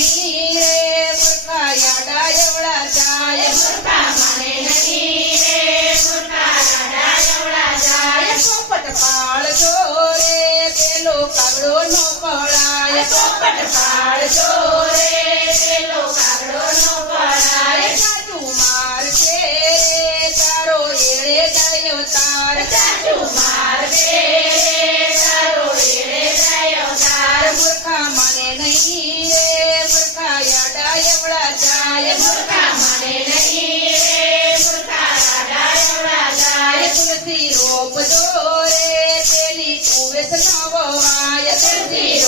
નડી યાડા એવડા જાય મૂર્ખા માને નડી રે. રે પેલો કાગડો નો પડાય પોપટ પાળજો રે પેલો કાગડો પડાય સાધુ મારશે રે એળે જાય તાર સાધુ મારશે તારો એળે જાય નહીં कृष्ण वो आयत जी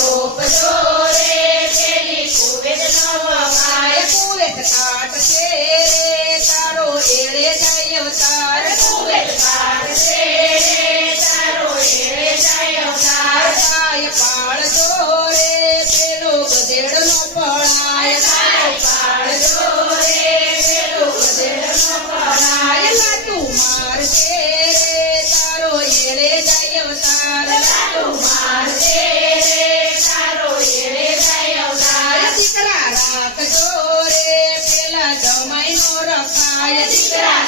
રખાય દીકરા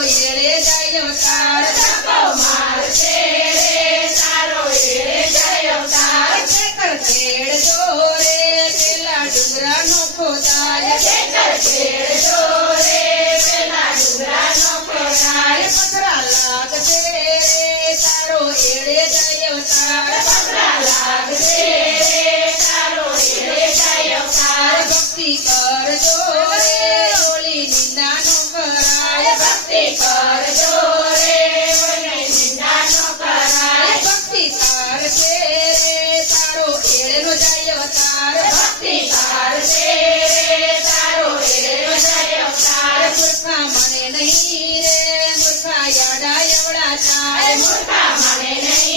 એળે જાય તાર ધક્કો મારશે રે તારો એળે ગયો તાર ખેતર ખેડજો રે પેલા ડુંગરાનો ખોદાય ખેતર એળે જાય તાર மகனை